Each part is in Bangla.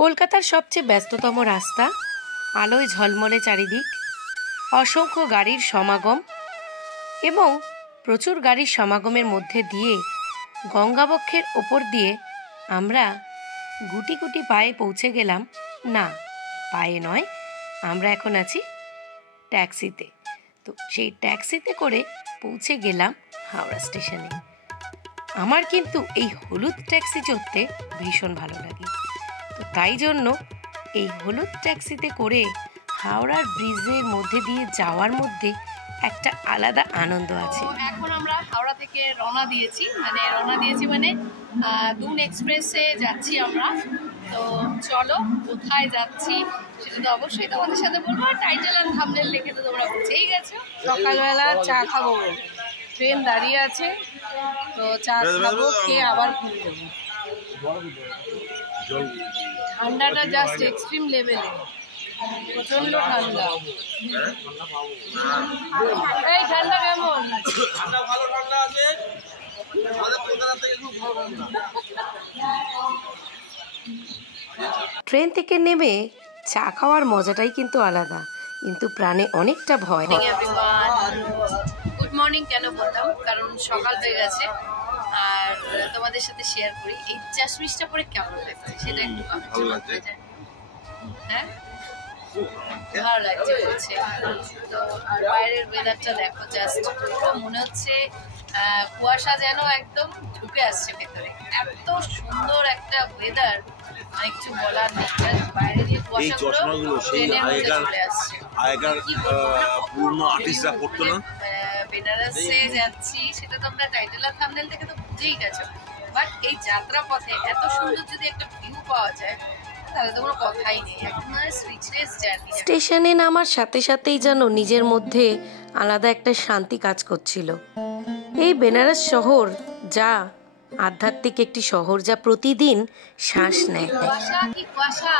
কলকাতার সবচেয়ে ব্যস্ততম রাস্তা, আলোয় ঝলমলে চারিদিক, অসংখ্য গাড়ির সমাগম এবং প্রচুর গাড়ির সমাগমের মধ্যে দিয়ে গঙ্গাবক্ষের ওপর দিয়ে আমরা গুটি গুটি পায়ে পৌঁছে গেলাম। না, পায়ে নয়, আমরা এখন আছি ট্যাক্সিতে। তো সেই ট্যাক্সিতে করে পৌঁছে গেলাম হাওড়া স্টেশনে। আমার কিন্তু এই হলুদ ট্যাক্সি চড়তে ভীষণ ভালো লাগে। তো তাই জন্য এই হলুদ ট্যাক্সিতে করে হাওড়ার ব্রিজের মধ্যে দিয়ে যাওয়ার মধ্যে একটা আলাদা আনন্দ আছে। এখন আমরা হাওড়া থেকে রওনা দিয়েছি মানে দুন এক্সপ্রেসে যাচ্ছি আমরা। তো চলো কোথায় যাচ্ছি সেটা তো অবশ্যই তোমাদের সাথে বলবো। টাইটেল আর থাম্বনেল লিখে তো তোমরা বুঝেই গেছো। সকালবেলা চা খাবো, ট্রেন দাঁড়িয়ে আছে, তো চা খাবো, খেয়ে আবার ঘুরবো। ঠান্ডাটা জাস্ট এক্সট্রিম লেভেলে, প্রচন্ড ঠান্ডা। এই ঠান্ডা কেমন? ঠান্ডা ভালো, ঠান্ডা আছে আমাদের কলকাতা থেকে খুব ভালো ঠান্ডা। ট্রেন থেকে নেমে চা খাওয়ার মজাটাই কিন্তু আলাদা, কিন্তু প্রাণে অনেকটা ভয়। গুড মর্নিং কেন বললাম, কারণ সকাল হয়ে গেছে। আর তোমাদের সাথে শেয়ার করি এই চাশমিশটা পরে কেমন লাগছে সেটা একটু কমেন্টে বলতে চাই। হ্যাঁ, ভালো লাগছে বলছে। তো আর বাইরের ওয়েদারটা দেখো, জাস্ট মনে হচ্ছে কুয়াশা যেন একদম ঢুকে আসছে ভেতরে। এত সুন্দর একটা ওয়েদার, মানে কিছু বলার নেই। বাইরে দিয়ে কুয়াশাগুলো ট্রেনের মধ্যে চলে আসছে। বেনারসে যাচ্ছি সেটা তোমরা টাইটেল আর থাম্বনেল থেকে তো বুঝেই গেছো। বাট এই যাত্রা পথে এত সুন্দর যদি একটা ভিউ পাওয়া যায় তাহলে তো কোনো কথাই নেই। একদম সুইচলেস জার্নি। স্টেশনে নামার সাথে সাথেই যেন নিজের মধ্যে আলাদা একটা শান্তি কাজ করছিল। এই বেনারস শহর যা আধ্যাত্মিক একটি শহর, যা প্রতিদিন শ্বাস নেয়। কুয়াশা কি কুয়াশা,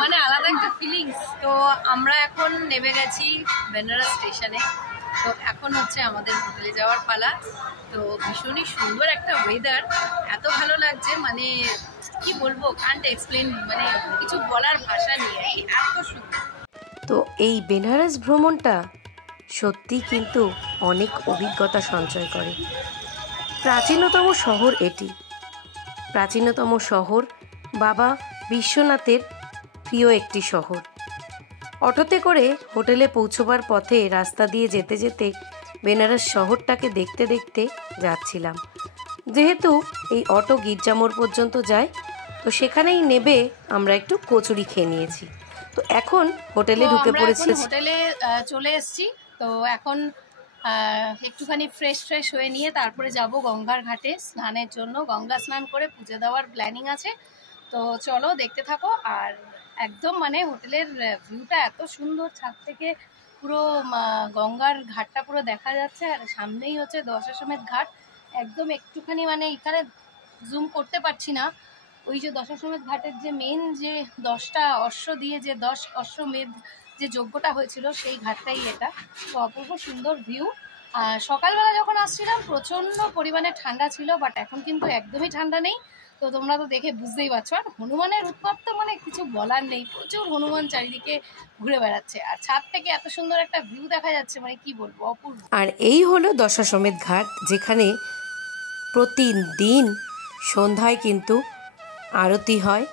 মানে আলাদা একটা ফিলিংস। তো আমরা এখন নেমে গেছি বেনারস স্টেশনে। তো এখন হচ্ছে আমাদের হোটেলে যাওয়ার পালা। তো ভীষণই সুন্দর একটা ওয়েদার, এত ভালো লাগছে, মানে কি বলবো, কান্ট এক্সপ্লেন, মানে কিছু বলার ভাষা নেই, এত সুন্দর। তো এই বেনারস ভ্রমণটা সত্যি কিন্তু অনেক অভিজ্ঞতা সঞ্চয় করে। প্রাচীনতম শহর এটি, প্রাচীনতম শহর, বাবা বিশ্বনাথের প্রিয় একটি শহর। অটোতে করে হোটেলে পৌঁছবার পথে রাস্তা দিয়ে যেতে যেতে বেনারস শহরটাকে দেখতে দেখতে যাচ্ছিলাম। যেহেতু এই অটো গির্জামোড় পর্যন্ত যায়, তো সেখানেই নেবে আমরা একটু কচুরি খেয়ে নিয়েছি। তো এখন হোটেলে ঢুকে পড়েছি। হোটেলে চলে এসেছি। তো এখন একটুখানি ফ্রেশ হয়ে নিয়ে তারপরে যাব গঙ্গার ঘাটে স্নানের জন্য। গঙ্গা স্নান করে পুজো দেওয়ার প্ল্যানিং আছে। তো চলো দেখতে থাকো। আর একদম মানে হোটেলের ভিউটা এত সুন্দর, ছাদ থেকে পুরো গঙ্গার ঘাটটা পুরো দেখা যাচ্ছে। আর সামনেই হচ্ছে দশাশ্বমেধ ঘাট। একদম একটুখানি মানে এখানে জুম করতে পারছি না, ওই যে দশাশ্বমেধ ঘাটের যে মেন যে 10টা অশ্ব দিয়ে যে 10 অশ্বমেধ যে যজ্ঞটা হয়েছিল সেই ঘাটটাই এটা। তো অপূর্ব সুন্দর ভিউ। আর সকালবেলা যখন আসছিলাম প্রচণ্ড পরিমাণে ঠান্ডা ছিল, বাট এখন কিন্তু একদমই ঠান্ডা নেই। তো তোমরা তো দেখে বুঝতেই পারছো। আর হনুমানের উৎপাত তো মানে কিছু বলার নেই, প্রচুর হনুমান চারিদিকে ঘুরে বেড়াচ্ছে। আর ছাদ থেকে এত সুন্দর একটা ভিউ দেখা যাচ্ছে, মানে কি বলবো, অপূর্ব। আর এই হলো দশাশ্বমেধ ঘাট, যেখানে প্রতিদিন সন্ধ্যায় কিন্তু আরতি হয়।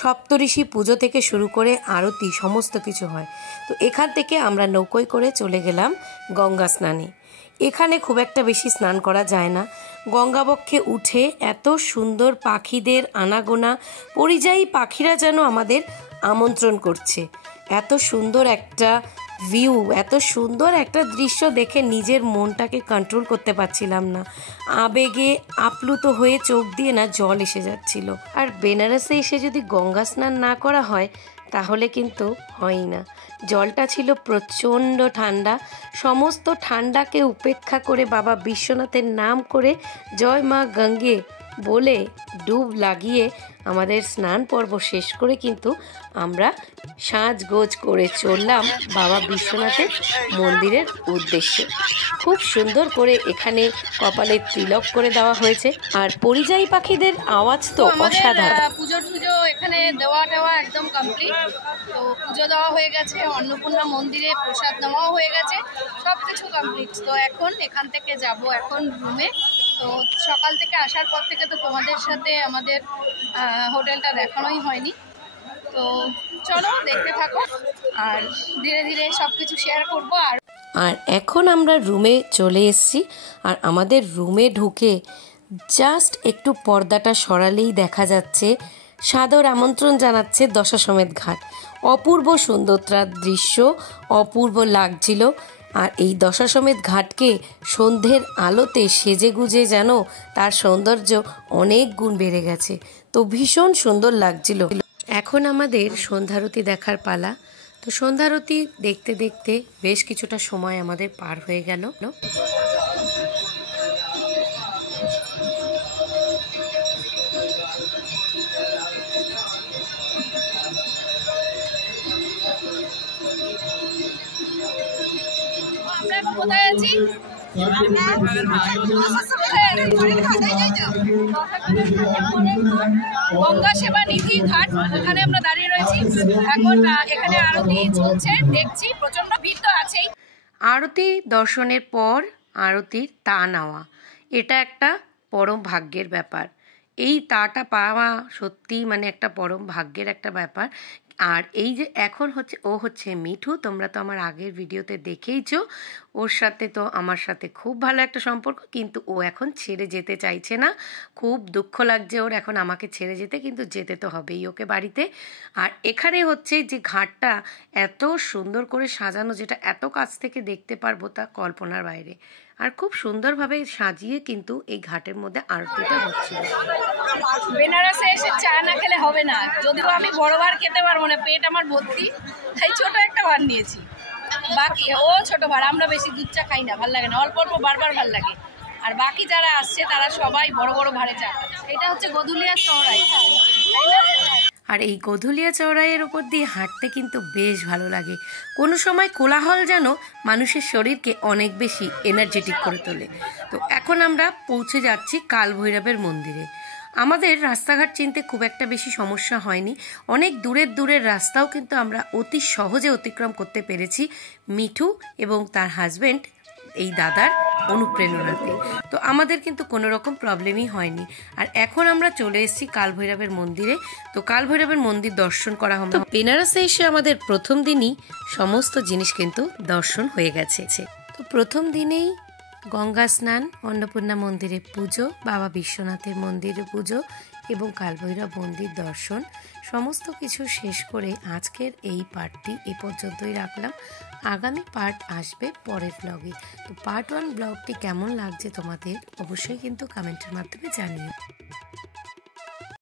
সপ্তঋষি পুজো থেকে শুরু করে আরতি সমস্ত কিছু হয়। তো এখান থেকে আমরা নৌকোয় করে চলে গেলাম গঙ্গা স্নানে। এখানে খুব একটা বেশি স্নান করা যায় না। গঙ্গাবক্ষে উঠে এত সুন্দর পাখিদের আনাগোনা, পরিযায়ী পাখিরা যেন আমাদের আমন্ত্রণ করছে। এত সুন্দর একটা ভিউ, এত সুন্দর একটা দৃশ্য দেখে নিজের মনটাকে কন্ট্রোল করতে পারছিলাম না। আবেগে আপ্লুত হয়ে চোখ দিয়ে না জল এসে যাচ্ছিল। আর বেনারসে এসে যদি গঙ্গা স্নান না করা হয় তাহলে কিন্তু হয়ই না। জলটা ছিল প্রচণ্ড ঠান্ডা। সমস্ত ঠান্ডাকে উপেক্ষা করে বাবা বিশ্বনাথের নাম করে জয় মা গঙ্গে বলে ডুব লাগিয়ে আমাদের স্নান পর্ব শেষ করে কিন্তু আমরা সাজগোজ করে চললাম বাবা বিশ্বনাথের মন্দিরের উদ্দেশ্যে। খুব সুন্দর করে এখানে কপালে তিলক করে দেওয়া হয়েছে, আর পরিযায়ী পাখিদের আওয়াজ তো অসাধারণ। পুজো এখানে দেওয়া একদম কমপ্লিট। তো পুজো দেওয়া হয়ে গেছে, অন্নপূর্ণা মন্দিরে প্রসাদ দেওয়াও হয়ে গেছে, সব কিছু কমপ্লিট। তো এখন এখান থেকে যাব এখন রুমে। তো সকাল থেকে আসার পর থেকে তো তোমাদের সাথে আমাদের হোটেলটা দেখানোই হয়নি। তো চলো দেখতে থাকো, আর ধীরে ধীরে সব কিছু শেয়ার করবো। আর এখন আমরা রুমে চলে এসেছি, আর আমাদের রুমে ঢুকে জাস্ট একটু পর্দাটা সরালেই দেখা যাচ্ছে সাদর আমন্ত্রণ জানাচ্ছে দশাশ্বমেধ ঘাট। অপূর্ব সুন্দরতার দৃশ্য, অপূর্ব লাগছিল। আর এই দশাশ্বমেধ ঘাটকে সন্ধ্যের আলোতে সেজেগুজে যেন তার সৌন্দর্য অনেক গুণ বেড়ে গেছে। তো ভীষণ সুন্দর লাগছিল। এখন আমাদের সন্ধ্যারতি দেখার পালা। তো সন্ধ্যারতি দেখতে দেখতে বেশ কিছুটা সময় আমাদের পার হয়ে গেল। কোথায় আছি? গঙ্গা সেবা নিধি ঘাট, ওখানে আমরা দাঁড়িয়ে রয়েছি এখন। এখানে আরতি চলছে, দেখছি প্রচন্ড ভিড় তো আছেই। আরতি দর্শনের পর আরতির তা নেওয়া, এটা একটা পরম ভাগ্যের ব্যাপার। এই তাটা পাওয়া সত্যি মানে একটা পরম ভাগ্যের একটা ব্যাপার। আর এই যে এখন ও হচ্ছে মিঠু, তোমরা তো আমার আগের ভিডিওতে দেখেইছো। ওর সাথে তো আমার সাথে খুব ভালো একটা সম্পর্ক, কিন্তু ও এখন ছেড়ে যেতে চাইছে না। খুব দুঃখ লাগছে ওর এখন আমাকে ছেড়ে যেতে, কিন্তু যেতে তো হবেই ওকে বাড়িতে। আর এখানে হচ্ছে যে ঘাটটা এত সুন্দর করে সাজানো, যেটা এত কাছ থেকে দেখতে পারবো তা কল্পনার বাইরে। আর খুব সুন্দরভাবে সাজিয়ে কিন্তু এই ঘাটের মধ্যে আরতিটা হচ্ছিল। বেনারসে এসে চা না খেলে হবে না, যদিও আমি বড় বার খেতে পারবো না, পেট আমার ভর্তি, তাই ছোট একটা বার নিয়েছি। বাকি ও ছোট বার, আমরা বেশি দুধ চা খাই না, ভাল লাগে না, অল্প অল্প বারবার ভাল লাগে। আর বাকি যারা আসছে তারা সবাই বড় বড় ভারে চা খায়। এটা হচ্ছে গধুলিয়া চৌরাই। আর এই গধুলিয়া চৌরাইয়ের ওপর দিয়ে হাঁটতে কিন্তু বেশ ভালো লাগে। কোনো সময় কোলাহল যেন মানুষের শরীরকে অনেক বেশি এনার্জেটিক করে তোলে। তো এখন আমরা পৌঁছে যাচ্ছি কালভৈরবের মন্দিরে। আমাদের রাস্তাঘাট চিনতে খুব একটা বেশি সমস্যা হয়নি। অনেক দূরের রাস্তাও কিন্তু আমরা অতি সহজে অতিক্রম করতে পেরেছি মিঠু এবং তার হাজব্যান্ড এই দাদার অনুপ্রেরণাতে। তো আমাদের কিন্তু কোনো রকম প্রবলেমই হয়নি। আর এখন আমরা চলে এসেছি কালভৈরবের মন্দিরে। তো কালভৈরবের মন্দির দর্শন করা হবে। তো বেনারসে এসে আমাদের প্রথম দিনই সমস্ত জিনিস কিন্তু দর্শন হয়ে গেছে। তো প্রথম দিনেই গঙ্গা স্নান, অন্নপূর্ণা মন্দিরে পুজো, বাবা বিশ্বনাথের মন্দিরে পুজো এবং কালভৈরব মন্দির দর্শন, সমস্ত কিছু শেষ করে আজকের এই পার্টটি এ পর্যন্তই রাখলাম। আগামী পার্ট আসবে পরের ব্লগে। তো পার্ট 1 ব্লগটি কেমন লাগছে তোমাদের অবশ্যই কিন্তু কমেন্টের মাধ্যমে জানিও।